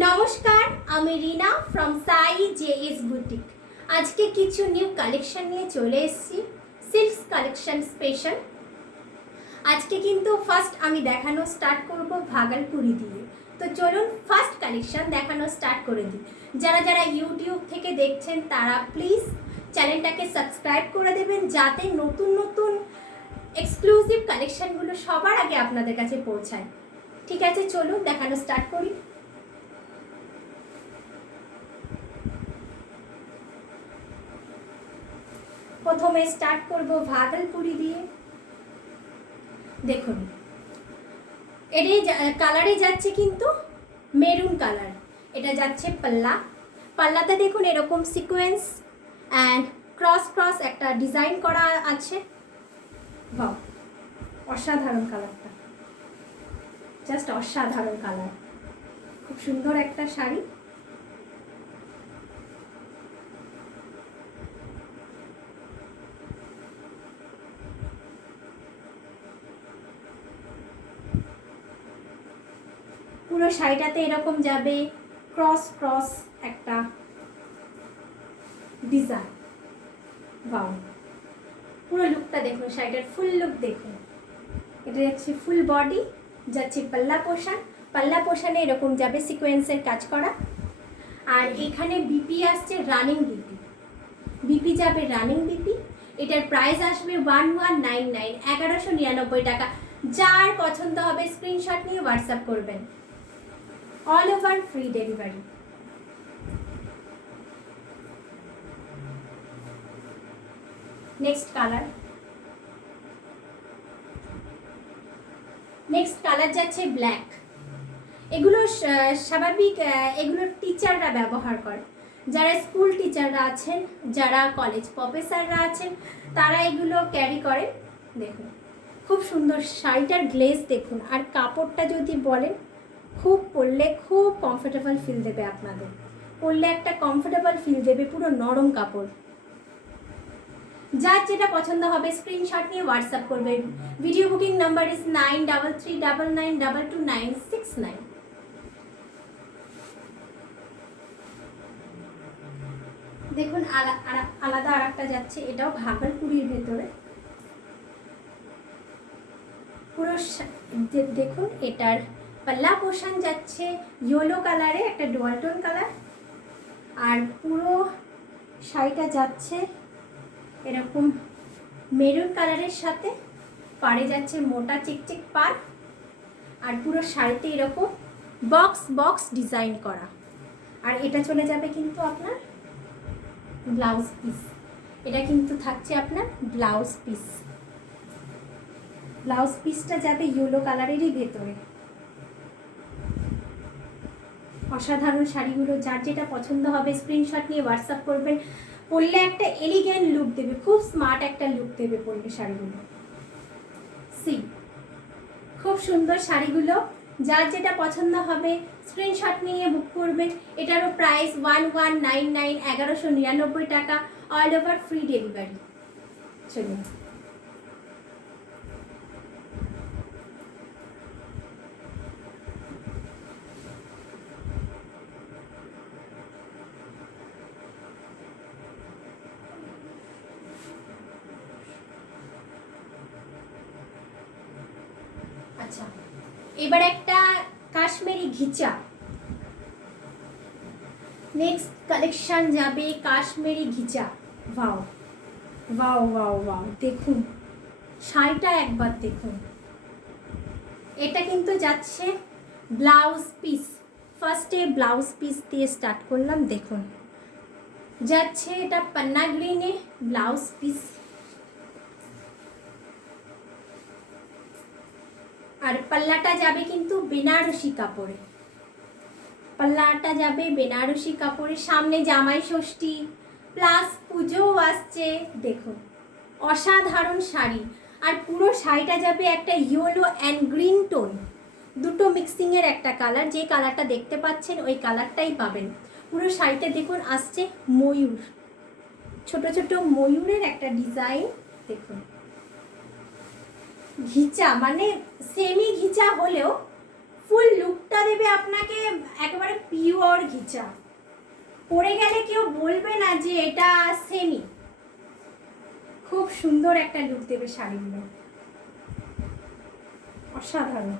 নমস্কার, আমি রিনা from Sai JS boutique. আজকে কিছু নিউ কালেকশন নিয়ে চলে এসেছি, সিল্ক কালেকশন স্পেশাল। আজকে কিন্তু ফার্স্ট আমি দেখানো স্টার্ট করব ভাগলপুরি দিয়ে। তো চলুন ফার্স্ট কালেকশন দেখানো স্টার্ট করে দিই। যারা যারা ইউটিউব থেকে দেখছেন তারা প্লিজ চ্যানেলটাকে সাবস্ক্রাইব করে দেবেন, যাতে নতুন নতুন এক্সক্লুসিভ কালেকশনগুলো সবার আগে আপনাদের কাছে পৌঁছায়। ঠিক আছে, চলুন দেখানো স্টার্ট করি। প্রথমে স্টার্ট করব ভাগলপুরি দিয়ে। দেখুন, এটাই কালারে যাচ্ছে কিন্তু মেরুন কালার। এটা যাচ্ছে পাল্লাতে দেখুন এরকম সিকোয়েন্স অ্যান্ড ক্রস ক্রস একটা ডিজাইন করা আছে। বাহ, অসাধারণ কালারটা, জাস্ট অসাধারণ কালার। খুব সুন্দর একটা শাড়ি। পুরো শাড়িটাতে এরকম যাবে ক্রস ক্রস একটা ডিজাইন। বাও, পুরো লুকটা দেখুন, শাড়িটার ফুল লুক দেখুন। এটা যাচ্ছে ফুল বডি, যাচ্ছে পাল্লা পোশানে এরকম যাবে সিকোয়েন্সের কাজ করা। আর এখানে বিপি আসছে রানিং বিপি যাবে রানিং বিপি। এটার প্রাইস আসবে 1199, 1199 টাকা। যার পছন্দ হবে স্ক্রিনশট নিয়ে হোয়াটসঅ্যাপ করবেন। All over free delivery. Next colour যাচ্ছে ব্ল্যাক। এগুলো স্বাভাবিক, এগুলো টিচাররা ব্যবহার করে। যারা স্কুল টিচাররা আছেন, যারা কলেজ প্রফেসররা আছেন, তারা এগুলো ক্যারি করেন। দেখুন খুব সুন্দর শাড়িটার গ্লেজ দেখুন। আর কাপড়টা যদি বলেন, খুব পরলে খুব কমফোর্টেবল ফিল দেবে আপনাদের। পরলে একটা কমফোর্টেবল ফিল দেবে, পুরো নরম কাপড়। যার যেটা পছন্দ হবে স্ক্রিনশট নিয়ে হোয়াটসঅ্যাপ করবেন। Video booking number is 9339922969। দেখুন আলাদা আর একটা যাচ্ছে, এটাও ভাগলপুরির ভেতরে। পুরো দেখুন, এটার পাল্লা পোশান যাচ্ছে ইয়েলো কালারে, একটা ডুয়াল কালার। আর পুরো শাড়িটা যাচ্ছে এরকম মেরুন কালারের সাথে, পাড়ে যাচ্ছে মোটা চিকচিক পাড়। আর পুরো শাড়িতে এরকম বক্স ডিজাইন করা। আর এটা চলে যাবে কিন্তু আপনার ব্লাউজ পিস। এটা কিন্তু থাকছে আপনার ব্লাউজ পিসটা যাবে ইয়েলো কালারেরই ভেতরে। অসাধারণ শাড়িগুলো, যার যেটা পছন্দ হবে স্ক্রিনশট নিয়ে হোয়াটসঅ্যাপ করবেন। পরলে একটা এলিগেন্ট লুক দেবে, খুব স্মার্ট একটা লুক দেবে পরলে শাড়িগুলো। খুব সুন্দর শাড়িগুলো, যার যেটা পছন্দ হবে স্ক্রিনশট নিয়ে বুক করবেন। এটারও প্রাইস 1199, 1199 টাকা। All over free delivery. চলুন আচ্ছা, এবার একটা কাশ্মীরি ঘিচা। নেক্সট কালেকশন যাবে কাশ্মীরি ঘিচা। ওয়াও ওয়াও ওয়াও ওয়াও, দেখুন শাড়িটা একবার দেখুন। এটা কিন্তু যাচ্ছে ব্লাউজ পিস। ফার্স্টে ব্লাউজ পিস দিয়ে স্টার্ট করলাম। দেখুন যাচ্ছে এটা পান্না গ্রিনে ব্লাউজ পিস। আর পাল্লাটা যাবে কিন্তু বেনারসি কাপড়ে। সামনে জামাই ষষ্ঠী প্লাস পুজোও আসছে। দেখুন অসাধারণ শাড়ি। আর পুরো শাড়িটা যাবে একটা ইয়েলো অ্যান্ড গ্রিন টোন, দুটো মিক্সিংয়ের একটা কালার। যে কালারটা দেখতে পাচ্ছেন ওই কালারটাই পাবেন। পুরো শাড়িটা দেখুন আসছে ময়ূর, ছোট ছোট ময়ূরের একটা ডিজাইন। দেখুন ঘিচা মানে সেমি ঘিচা হলেও ফুল লুকটা দেবে আপনাকে একেবারে পিওর ঘিচা। পরে গেলে কেউ বলবে না যে এটা সেমি। খুব সুন্দর একটা লুক দেবে শাড়িগুলো, অসাধারণ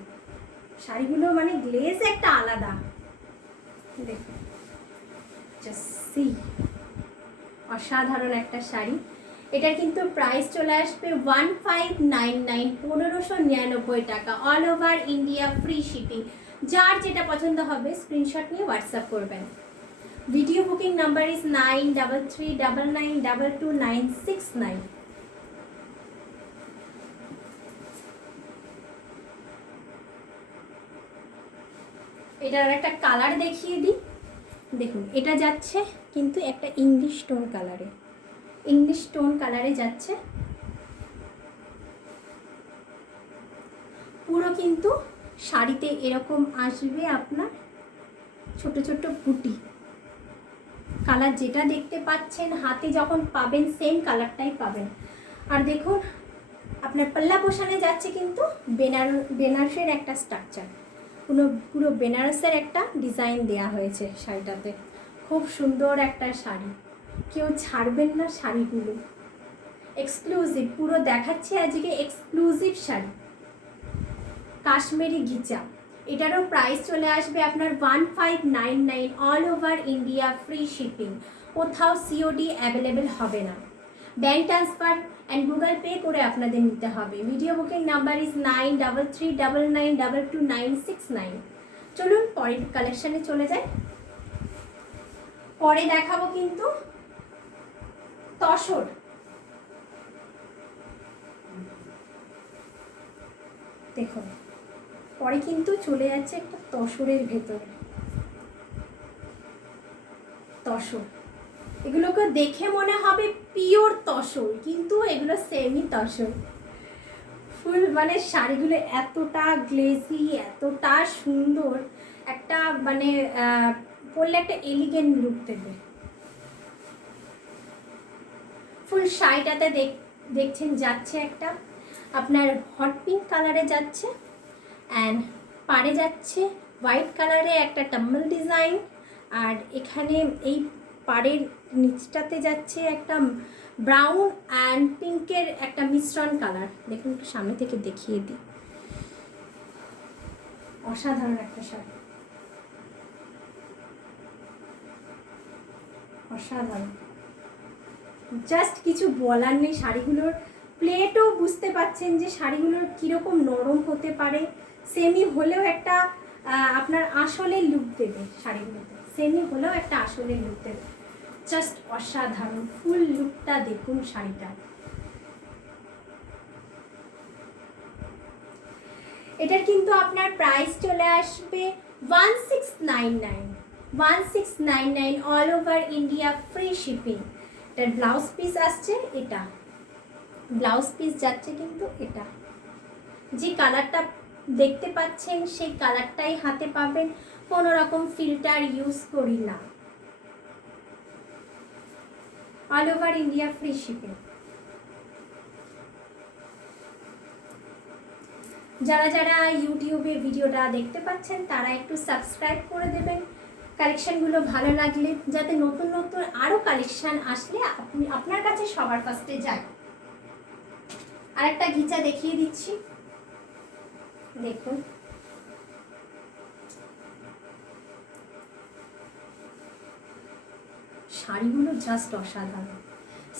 শাড়িগুলো, মানে গ্লেজ একটা আলাদা। দেখুন জাস্ট সি, অসাধারণ একটা শাড়ি। এটার কিন্তু প্রাইস চলে আসবে 1599, 1599 টাকা। All over India free shipping. যার যেটা পছন্দ হবে স্ক্রিনশট নিয়ে হোয়াটসঅ্যাপ করবেন। Video booking number is 9339922969। এটার একটা কালার দেখিয়ে দিই। দেখুন এটা যাচ্ছে কিন্তু একটা ইংলিশ টোন কালারে, ইংলিশ টোন কালারে যাচ্ছে পুরো। কিন্তু শাড়িতে এরকম আসবে আপনার ছোট ছোট বুটি। কালার যেটা দেখতে পাচ্ছেন হাতে যখন পাবেন সেম কালারটাই পাবেন। আর দেখুন আপনার পাল্লা পোষানে যাচ্ছে কিন্তু বেনারসের একটা স্ট্রাকচার, পুরো বেনারসের একটা ডিজাইন দেয়া হয়েছে শাড়িটাতে। খুব সুন্দর একটা শাড়ি, কেউ ছাড়বেন না শাড়িগুলো। এক্সক্লুসিভ, পুরো দেখাচ্ছি আজকে এক্সক্লুসিভ শাড়ি, কাশ্মীরি ঘিচা। এটারও প্রাইস চলে আসবে আপনার 1599, all over India free shipping. কোথাও সিওডি অ্যাভেলেবেল হবে না, bank transfer and Google pay করে আপনাদের নিতে হবে। Video booking number is 9339922969। চলুন পরের কালেকশানে চলে যাই। পরে দেখাবো কিন্তু তসর। দেখুন পরে কিন্তু চলে যাচ্ছে একটা তসরের ভেতরে, তসর। এগুলোকে দেখে মনে হবে পিওর তসর, কিন্তু এগুলো সেমি তসর। ফুল মানে শাড়িগুলো এতটা গ্লেজি, এতটা সুন্দর, একটা মানে পরলে একটা এলিগেন্ট লুক দেবে। ফুল শাড়িটাতে দেখছেন যাচ্ছে একটা আপনার হট পিঙ্ক কালারে যাচ্ছে, অ্যান্ড পাড়ে যাচ্ছে হোয়াইট কালারে একটা টাম্বল ডিজাইন। আর এখানে এই পাড়ের নিচটাতে যাচ্ছে একটা ব্রাউন অ্যান্ড পিঙ্কের একটা মিশ্রণ কালার। দেখুন একটু সামনে থেকে দেখিয়ে দিই, অসাধারণ একটা শাড়ি, অসাধারণ। জাস্ট কিছু বলার নেই। শাড়িগুলোর প্লেটও বুঝতে পাচ্ছেন যে শাড়িগুলোর কীরকম নরম হতে পারে। সেমি হলেও একটা আপনার আসলের লুক দেবে শাড়িগুলোতে, সেমি হলেও একটা আসলের লুক দেবে। জাস্ট অসাধারণ ফুল লুকটা দেখুন শাড়িটা। এটার কিন্তু আপনার প্রাইস চলে আসবে 1699, 1699, all over India free shipping. এটার ব্লাউজ পিস আসছে, এটা ব্লাউজ পিস যাচ্ছে কিন্তু এটা। যে কালারটা দেখতে পাচ্ছেন সেই কালারটাই হাতে পাবেন, কোনো রকম ফিল্টার ইউজ করি না। All over India free shipping. যারা যারা ইউটিউবে ভিডিওটা দেখতে পাচ্ছেন তারা একটু সাবস্ক্রাইব করে দেবেন কালেকশানগুলো ভালো লাগলে, যাতে নতুন নতুন আরও কালেকশান আসলে আপনি আপনার কাছে সবার ফার্স্টে যায়। আরেকটা ঘিচা দেখিয়ে দিচ্ছি, দেখুন শাড়িগুলো জাস্ট অসাধারণ।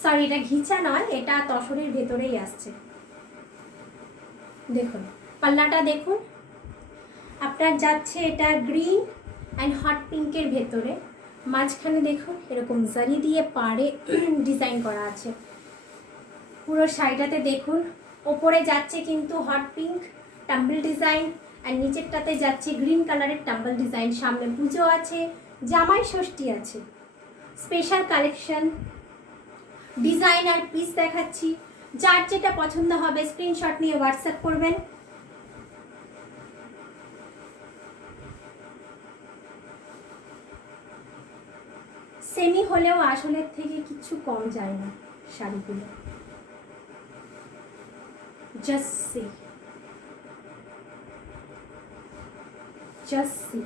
সরি, এটা ঘিচা নয়, এটা তসরের ভেতরেই আসছে। দেখুন পাল্লাটা দেখুন, আপনার যাচ্ছে এটা গ্রিন অ্যান্ড হট পিঙ্কের ভেতরে। মাঝখানে দেখুন এরকম জারি দিয়ে পাড়ে ডিজাইন করা আছে। পুরো শাড়িটাতে দেখুন ওপরে যাচ্ছে কিন্তু হট পিঙ্ক টাম্বল ডিজাইন, আর নিচেরটাতে যাচ্ছে গ্রিন কালারের টাম্বল ডিজাইন। সামনে পুজো আছে, জামাই ষষ্ঠী আছে, স্পেশাল কালেকশন ডিজাইন আর পিস দেখাচ্ছি। যার যেটা পছন্দ হবে স্ক্রিনশট নিয়ে হোয়াটসঅ্যাপ করবেন। সেমি হলেও আসলের থেকে কিছু কম যায় না শাড়িগুলো। Just see, just see.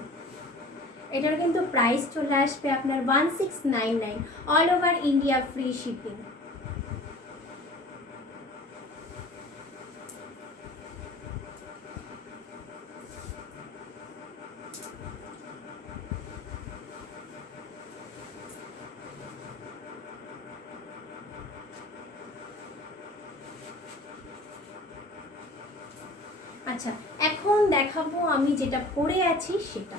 এটার কিন্তু প্রাইস চলে আসবে আপনার 1699, all over India free shipping. আচ্ছা, এখন দেখাবো আমি যেটা পরে আছি সেটা।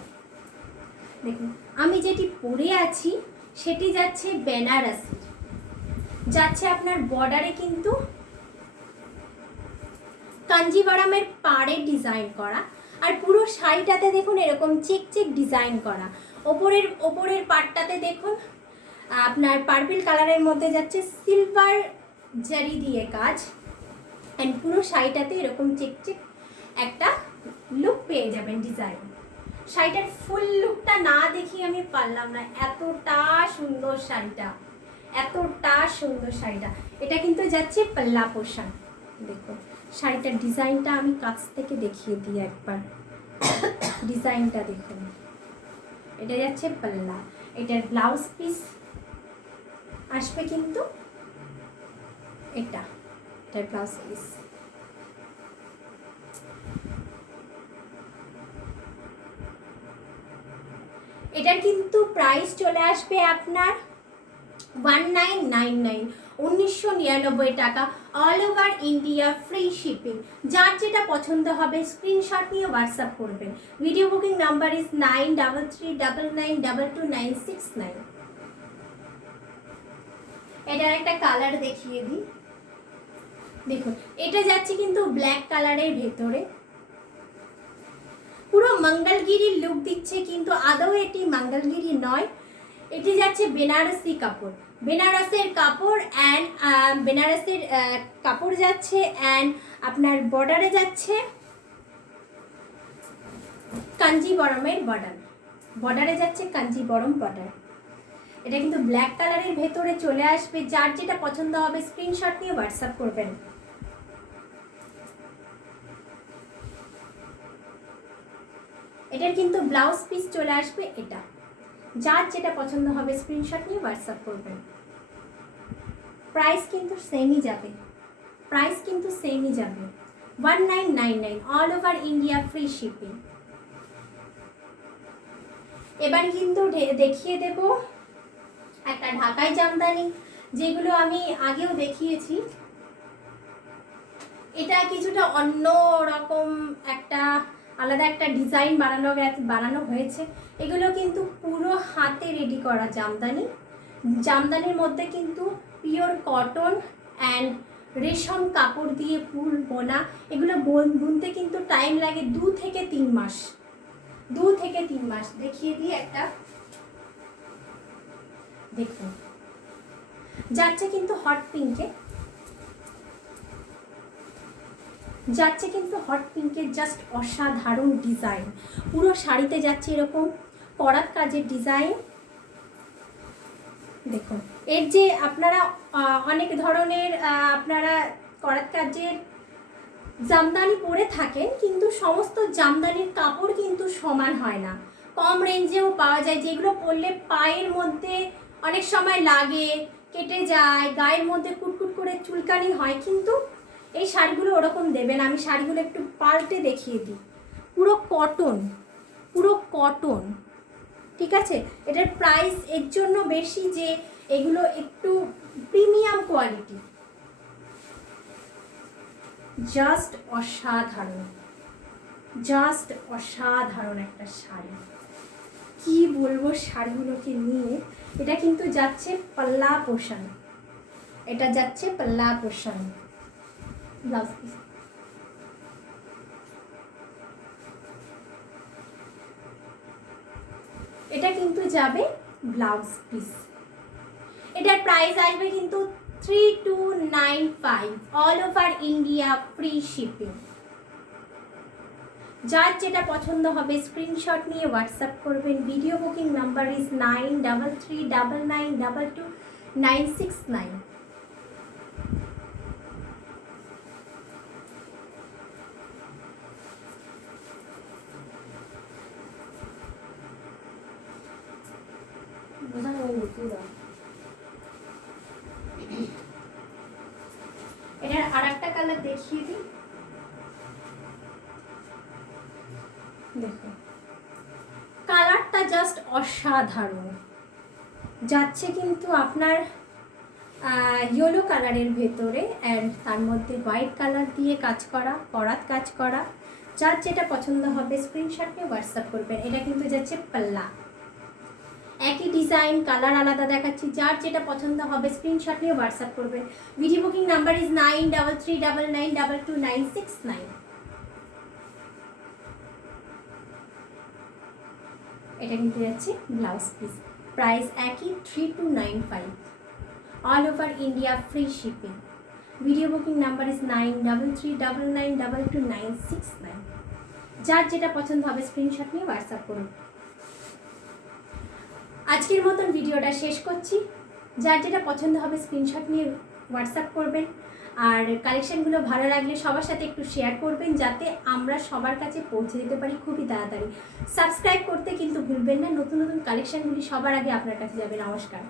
দেখুন, আমি যেটি পরে আছি সেটি যাচ্ছে বেনারসি, যাচ্ছে আপনার বর্ডারে কিন্তু কাঞ্জিভারামের পাড়ে ডিজাইন করা, আর পুরো শাড়িটাতে দেখুন এরকম চেক চেক ডিজাইন করা। ওপরের পার্টটাতে দেখুন আপনার পার্পল কালারের মধ্যে যাচ্ছে সিলভার জারি দিয়ে কাজ, অ্যান্ড পুরো শাড়িটাতে এরকম চেক চেক একটা লুক পেয়ে যাবেন ডিজাইন। শাড়িটার ফুল লুকটা না দেখি আমি পারলাম না, এতটা সুন্দর শাড়িটা, এতটা সুন্দর শাড়িটা। এটা কিন্তু যাচ্ছে পাল্লা পোর্শন। দেখুন শাড়িটার ডিজাইনটা আমি কাছ থেকে দেখিয়ে দিই একবার, ডিজাইনটা দেখুন। এটা যাচ্ছে পাল্লা, এটার ব্লাউজ পিস আসবে কিন্তু এটার ব্লাউজ পিস। এটার কিন্তু প্রাইস চলে আসবে আপনার 1999, 1999 টাকা, all over India free shipping. যার যেটা পছন্দ হবে স্ক্রিনশট নিয়ে হোয়াটসঅ্যাপ করবেন। Video booking number is 9339922969। এটার একটা কালার দেখিয়ে দিই। দেখুন এটা যাচ্ছে কিন্তু ব্ল্যাক কালারের ভেতরে, পুরো মঙ্গলগিরি লুক দিচ্ছে, কিন্তু আদৌ এটি মঙ্গলগিরি নয়, এটি যাচ্ছে বেনারসি কাপড়, বেনারসের কাপড়। অ্যান্ড বেনারসের কাপড় যাচ্ছে, অ্যান্ড আপনার বর্ডারে যাচ্ছে কাঞ্জিবরমের বর্ডারে যাচ্ছে কাঞ্জিবরম বর্ডার। এটা কিন্তু ব্ল্যাক কালারের ভেতরে চলে আসবে। যার যেটা পছন্দ হবে স্ক্রিনশট নিয়ে হোয়াটসঅ্যাপ করবেন। এটার কিন্তু ব্লাউজ পিস চলে আসবে এটা। যার যেটা পছন্দ হবে স্ক্রিনশট নিয়ে হোয়াটসঅ্যাপ করবেন। প্রাইস কিন্তু সেমই যাবে, 1999, all over India free shipping. এবার কিন্তু দেখিয়ে দেব একটা ঢাকাই জামদানি, যেগুলো আমি আগেও দেখিয়েছি। এটা কিছুটা অন্য রকম একটা আলাদা একটা ডিজাইন বানানো হয়েছে। এগুলো কিন্তু পুরো হাতে রেডি করা জামদানির মধ্যে কিন্তু পিওর কটন অ্যান্ড রেশম কাপড় দিয়ে ফুল বোনা। এগুলো বুনতে কিন্তু টাইম লাগে 2 থেকে 3 মাস, দেখিয়ে দিই একটা। দেখুন যাচ্ছে কিন্তু হট পিঙ্কে, জাস্ট অসাধারণ ডিজাইন। পুরো শাড়িতে যাচ্ছে এরকম করাত কাজের ডিজাইন। দেখুন এর যে আপনারা অনেক ধরনের আপনারা করাত কাজের জামদানি পরে থাকেন, কিন্তু সমস্ত জামদানির কাপড় কিন্তু সমান হয় না, কম রেঞ্জেও পাওয়া যায়, যেগুলো পরলে পায়ের মধ্যে অনেক সময় লাগে, কেটে যায়, গায়ের মধ্যে কুটকুট করে চুলকানি হয়। কিন্তু এই শাড়িগুলো ওরকম দেবে না। আমি শাড়িগুলো একটু পাল্টে দেখিয়ে দিই। পুরো কটন, ঠিক আছে। এটার প্রাইস এর জন্য বেশি যে এগুলো একটু প্রিমিয়াম কোয়ালিটি। জাস্ট অসাধারণ একটা শাড়ি, কি বলবো শাড়িগুলোকে নিয়ে। এটা কিন্তু যাচ্ছে পাল্লা পোর্শন, ব্লাউজ পিস। এটা কিন্তু যাবে ব্লাউজ পিস। এটার প্রাইস আসবে কিন্তু 3295, all over India free shipping. যার যেটা পছন্দ হবে স্ক্রিনশট নিয়ে হোয়াটসঅ্যাপ করবেন। Video booking number is 9339922969। এটার আর একটা কালার দেখিয়ে দিই। দেখো কালারটা জাস্ট অসাধারণ যাচ্ছে, কিন্তু আপনার ইয়েলো কালারের ভেতরে অ্যান্ড তার মধ্যে হোয়াইট কালার দিয়ে কাজ করা, করাত কাজ করা। যার যেটা পছন্দ হবে স্ক্রিনশট নিয়ে হোয়াটসঅ্যাপ করবেন। এটা কিন্তু যাচ্ছে পাল্লা, একই ডিজাইন, কালার আলাদা দেখাচ্ছি। যার যেটা পছন্দ হবে স্ক্রিনশট নিয়ে হোয়াটসঅ্যাপ করবেন। Video booking number is 9339922969। এটা কিন্তু যাচ্ছে ব্লাউজ পিস, প্রাইস একই 3295, all over India free shipping. Video booking number is 9339922969। যার যেটা পছন্দ হবে স্ক্রিনশট নিয়ে হোয়াটসঅ্যাপ করুন। আজকের মতন ভিডিওটা শেষ করছি। যার যেটা পছন্দ হবে স্ক্রিনশট নিয়ে হোয়াটসঅ্যাপ করবেন। আর কালেকশানগুলো ভালো লাগলে সবার সাথে একটু শেয়ার করবেন, যাতে আমরা সবার কাছে পৌঁছে দিতে পারি খুবই তাড়াতাড়ি। সাবস্ক্রাইব করতে কিন্তু ভুলবেন না, নতুন নতুন কালেকশানগুলি সবার আগে আপনার কাছে যাবে। নমস্কার।